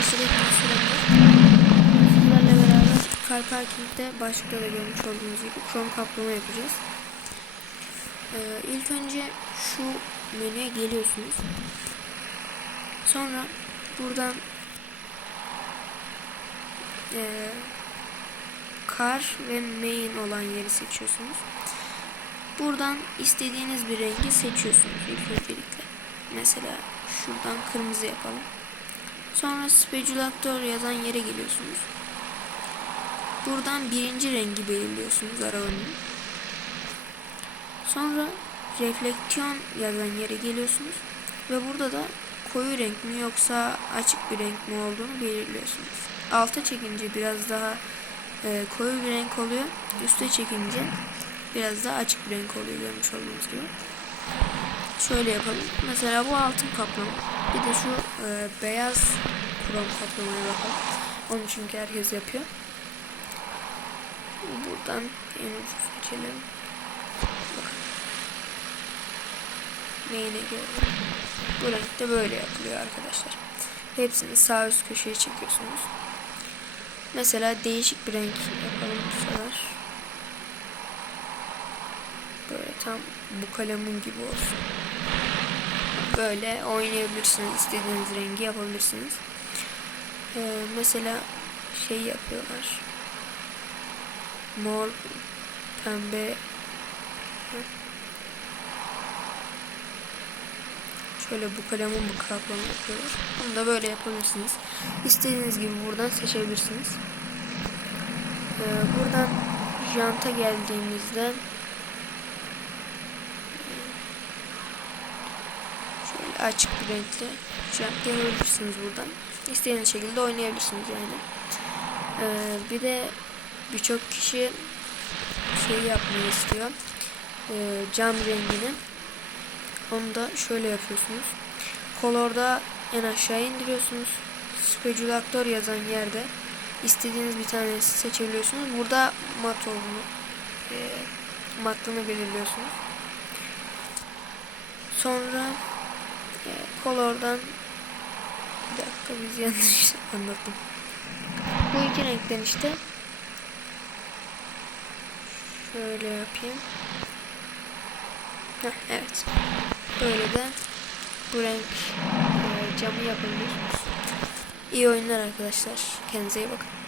başladık bir sürede. Sizlerle beraber Car Parking'de başlıkta da görmüş olduğunuz gibi krom kaplama yapacağız. Ee, ilk önce şu menüye geliyorsunuz. Sonra buradan ee, Car ve Main olan yeri seçiyorsunuz. Buradan istediğiniz bir rengi seçiyorsunuz ilk öncelikle. Mesela şuradan kırmızı yapalım. Sonra Speculator yazan yere geliyorsunuz. Buradan birinci rengi belirliyorsunuz arabanın. Sonra refleksiyon yazan yere geliyorsunuz. Ve burada da koyu renk mi yoksa açık bir renk mi olduğunu belirliyorsunuz. Alta çekince biraz daha e, koyu bir renk oluyor. Üste çekince biraz daha açık bir renk oluyor görmüş olduğunuz gibi. Şöyle yapalım. Mesela bu altın kaplama. Bir de şu e, beyaz krom kaplamaya bakalım. Onu çünkü herkes yapıyor. Buradan en ucu seçelim. Neyine göre? Bu renkte böyle yapılıyor arkadaşlar. Hepsini sağ üst köşeye çekiyorsunuz. Mesela değişik bir renk yapalım bu sefer. Böyle tam bu kalemin gibi olsun. Böyle oynayabilirsiniz. istediğiniz rengi yapabilirsiniz. Ee, mesela şey yapıyorlar. Mor, pembe. Şöyle bu kalemin bu kaplama yapıyorlar. Bunu da böyle yapabilirsiniz. İstediğiniz gibi buradan seçebilirsiniz. Ee, buradan janta geldiğimizde şöyle açık bir jant yapabilirsiniz buradan. İstediğiniz şekilde oynayabilirsiniz yani. Ee, bir de birçok kişi şey yapmayı istiyor. Ee, cam rengini. Onu da şöyle yapıyorsunuz. Color'da en aşağı indiriyorsunuz. Speculator yazan yerde istediğiniz bir tanesi seçebiliyorsunuz. Burada mat olduğunu e, matlığını belirliyorsunuz. Sonra Color'dan bir dakika biz yanlış anlattım. Bu iki renkten işte şöyle yapayım. Heh, evet. Böyle de bu renk e, camı yapabiliyorsunuz. İyi oyunlar arkadaşlar. Kendinize iyi bakın.